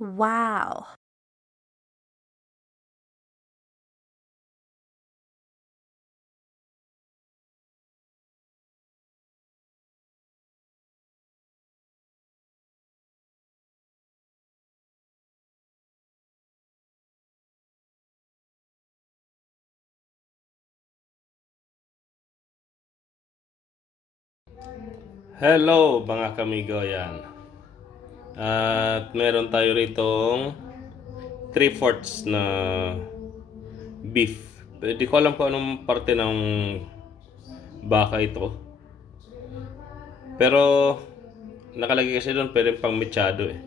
Wow. Hello mga kamigo yan. At meron tayo ritong 3/4 na beef. Di ko alam kung anong parte ng baka ito. Pero nakalagay kasi doon pwede pang mechado eh.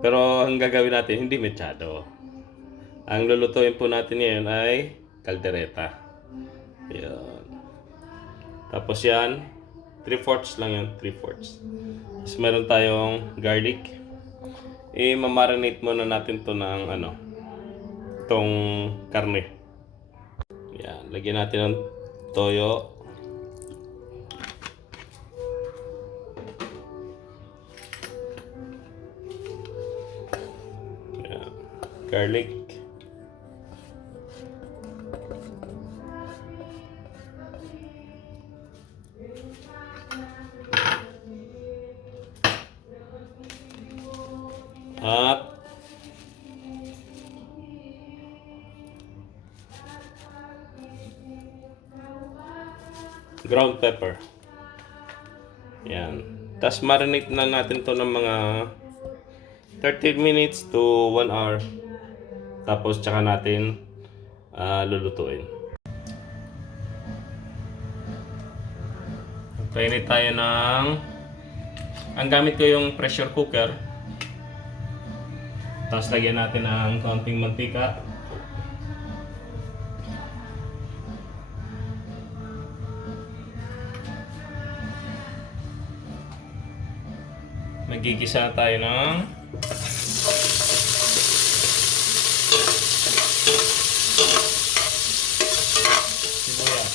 Pero ang gagawin natin hindi mechado. Ang lulutuin po natin ngayon ay kaldereta. Yan. Tapos yan, 3/4 lang yan, 3/4. Tapos meron tayong garlic. I-marinate muna natin to ng itong karne. Yan, lagyan natin ng toyo. Yan, garlic. At ground pepper. Yan. Tapos marinate na natin to ng mga 30 minutes to 1 hour. Tapos tsaka natin lulutuin. Painit tayo ng... Ang gamit ko yung pressure cooker. Tapos lagyan natin ng konting mantika. Magigisa tayo ng sibuyas.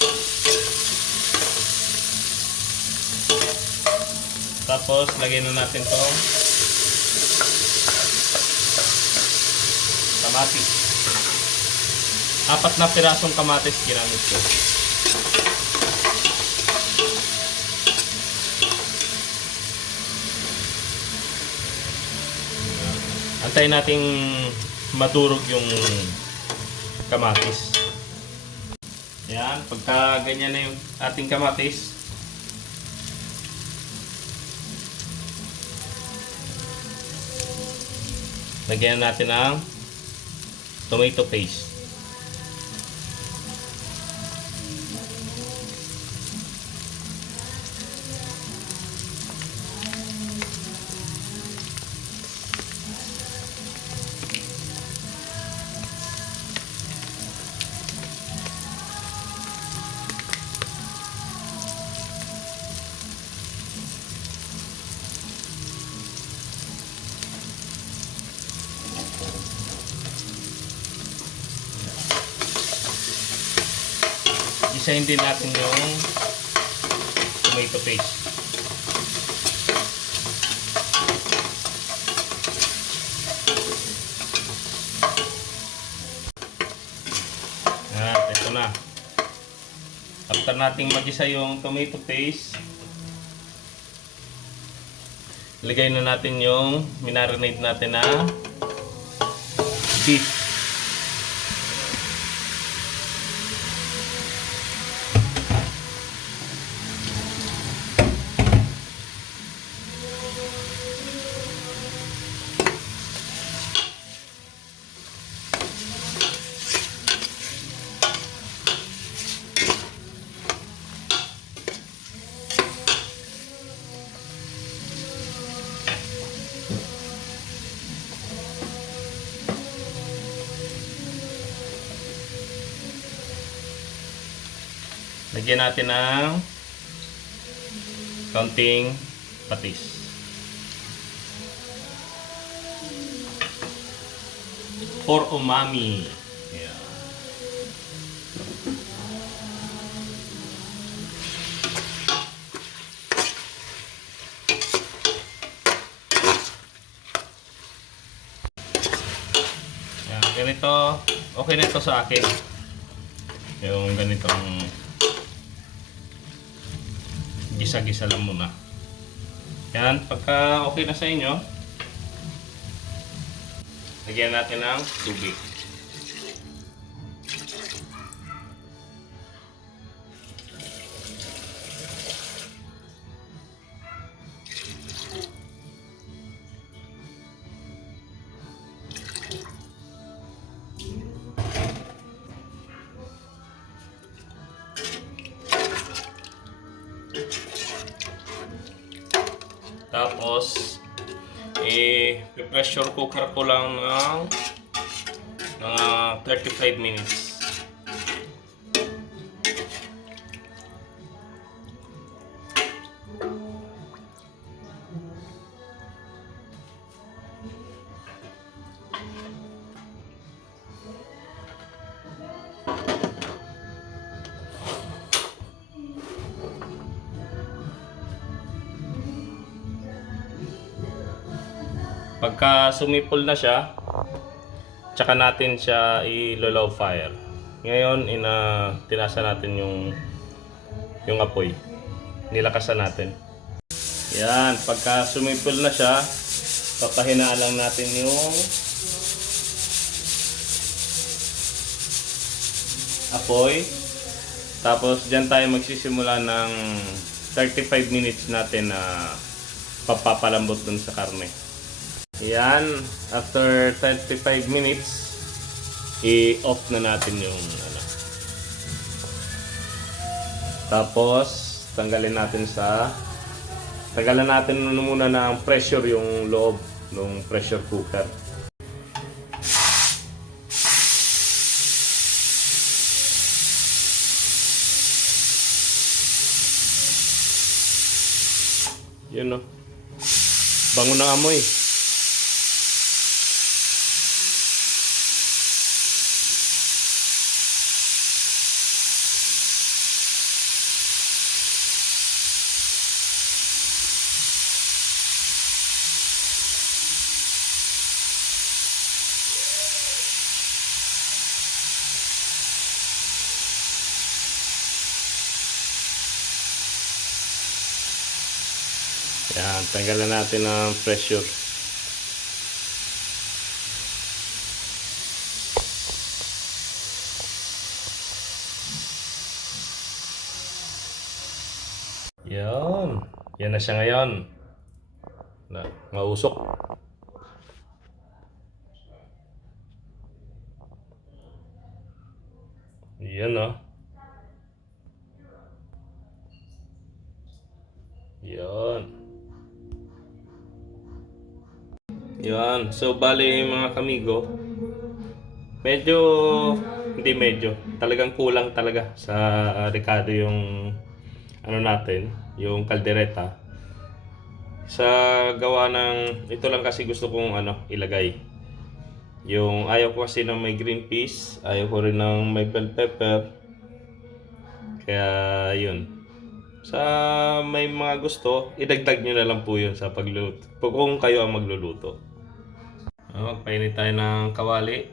Tapos lagyan na natin tong kamatis. 4 na pirasong kamatis ginamit ko. Antayin nating madurog yung kamatis. Yan, pagka ganyan na yung ating kamatis, lagyan natin ng tomato paste. Isahin din natin yung tomato paste. At ito na. After nating mag-isa yung tomato paste, lagay na natin yung minarinate natin na beef. Lagyan natin ng kaunting patis. For umami. Yeah. ito, okay na ito sa akin. Yung ganitong gisa-gisa lang muna. Yan, pagka okay na sa inyo, lagyan natin ng tubig. Tapos, pressure cooker ko lang ng mga 35 minutes. Pagka sumipol na siya, tsaka natin siya i-low fire. Ngayon, tinasa natin yung apoy. Nilakasan natin. Yan, pagka sumipol na siya, papahinaan lang natin yung apoy. Tapos dyan tayo magsisimula ng 35 minutes natin na papapalambot dun sa karne. Yan, after 35 minutes, i-off na natin yung ano. Tapos, tanggalin natin muna ng pressure yung loob ng pressure cooker. Yun, no? Bango ng amoy. Yan, tanggalan natin ang pressure. Yan. Yan na siya ngayon. Mausok. Yan, no? Yan. Yan. So, bali mga kamigo, talagang kulang talaga sa Ricardo yung natin, yung kaldereta. Sa gawa ng, ito lang kasi gusto kong ilagay. Yung ayaw ko kasi ng may green peas, ayaw ko rin ng may bell pepper. Kaya yun. Sa may mga gusto, idagdag nyo na lang po yun sa pagluluto. Kung kayo ang magluluto. Magpainit tayo ng kawali.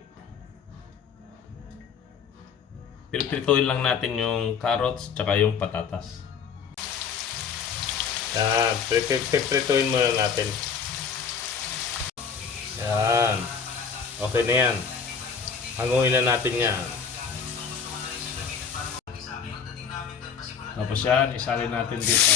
Pilprituin lang natin yung carrots tsaka yung patatas. Yan, pilprituin muna natin. Yan. Okay na yan. Hanguin na natin yan. Tapos yan, isalin natin dito.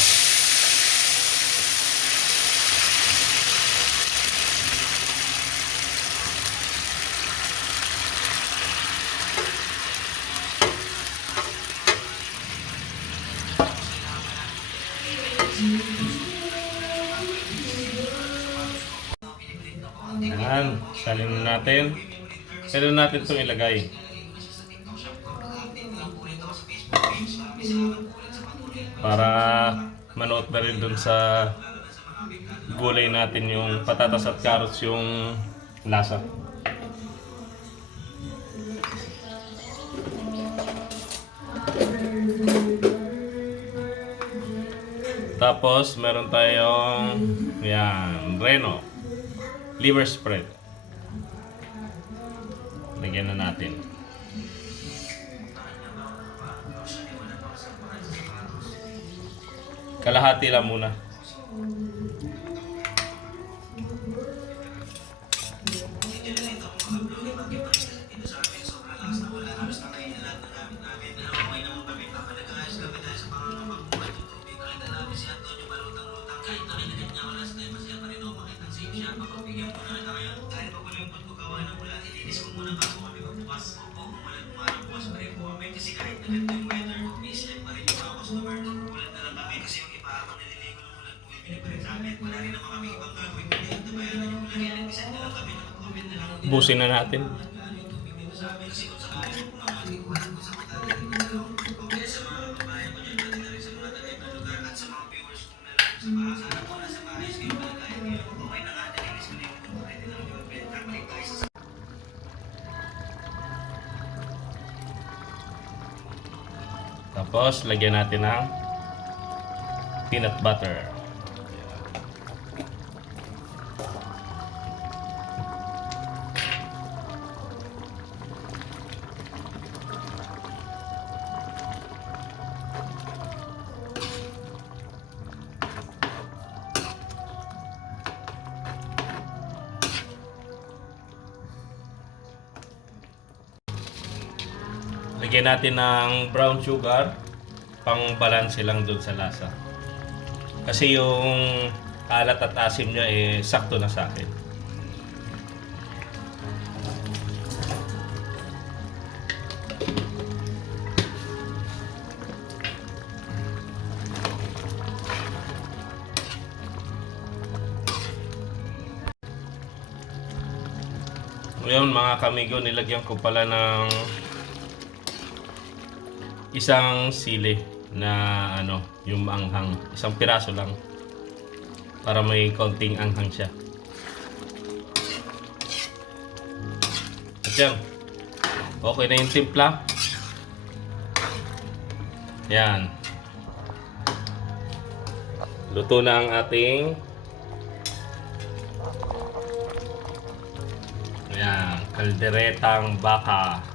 Yan, isalin natin. Pwede natin itong ilagay. Para manuot na rin dun sa gulay natin yung patatas at carrots yung lasa. Tapos meron tayong yan, Reno liver spread. Lagyan na natin. Kalahati lang muna. Busin na natin. Tapos, lagyan natin ng peanut butter. Lagyan natin ng brown sugar pang balanse lang doon sa lasa. Kasi yung alat at asim niya sakto na sa akin. Ngayon mga kamigo, nilagyan ko pala ng isang sili na yung anghang. Isang piraso lang. Para may konting anghang siya. At yan. Okay na yung timpla. Yan. Luto na ang ating kalderetang baka.